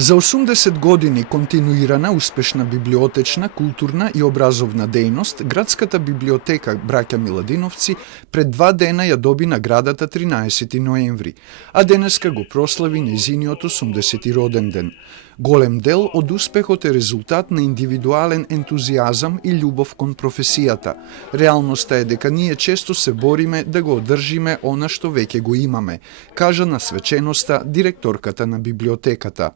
За 80 години континуирана, успешна библиотечна, културна и образовна дејност, градската библиотека Браќа Миладиновци пред 2 дена ја доби наградата 13 ноември, а денеска го прослави нејзиниот 80 роден ден. Голем дел од успехот е резултат на индивидуален ентузијазам и љубов кон професијата. Реалноста е дека ние често се бориме да го одржиме она што веќе го имаме, кажа на свеченоста директорката на библиотеката.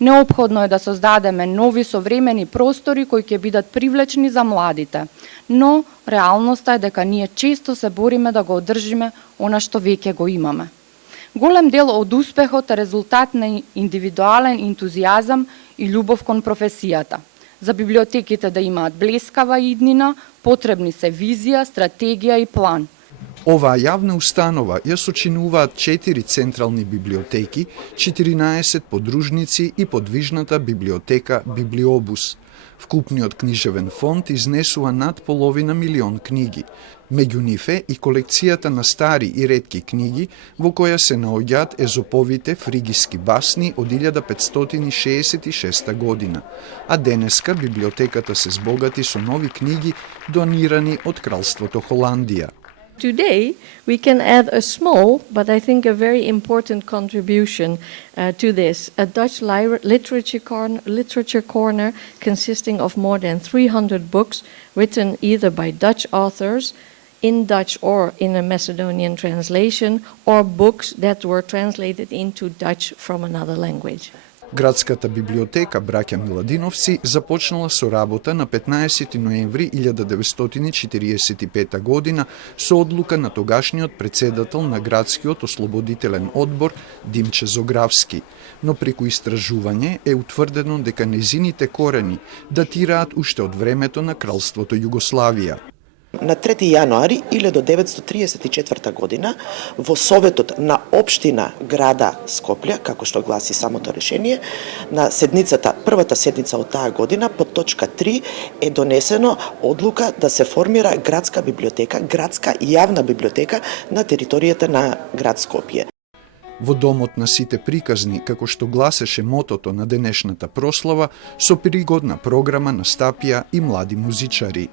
Неопходно е да создадеме нови современи простори кои ќе бидат привлечни за младите, но реалноста е дека ние често се бориме да го одржиме она што веќе го имаме. Голем дел од успехот е резултат на индивидуален ентузијазам и љубов кон професијата. За библиотеките да имаат блескава иднина, потребни се визија, стратегија и план. Оваа јавна установа ја сочинуваат 4 централни библиотеки, 14 подружници и подвижната библиотека Библиобус. Вкупниот книжевен фонд изнесува над половина милион книги. Меѓу нив е и колекцијата на стари и ретки книги, во која се наоѓаат езоповите фригиски басни од 1566 година. А денеска библиотеката се збогати со нови книги донирани од Кралството Холандија. Today, we can add a small, but I think a very important contribution to this. A Dutch literature corner consisting of more than 300 books written either by Dutch authors in Dutch or in a Macedonian translation, or books that were translated into Dutch from another language. Градската библиотека Браќа Миладиновци започнала со работа на 15 ноември 1945 година со одлука на тогашниот председател на Градскиот ослободителен одбор Димче Зографски, но преку истражување е утврдено дека нејзините корени датираат уште од времето на Кралството Југославија. На 3 јануари 1934 година во Советот на општина града Скопје, како што гласи самото решение, на седницата, првата седница од таа година, под точка 3 е донесено одлука да се формира градска библиотека, градска јавна библиотека на територијата на град Скопје. Во домот на сите приказни, како што гласеше мотото на денешната прослава, со пригодна програма настапија и млади музичари.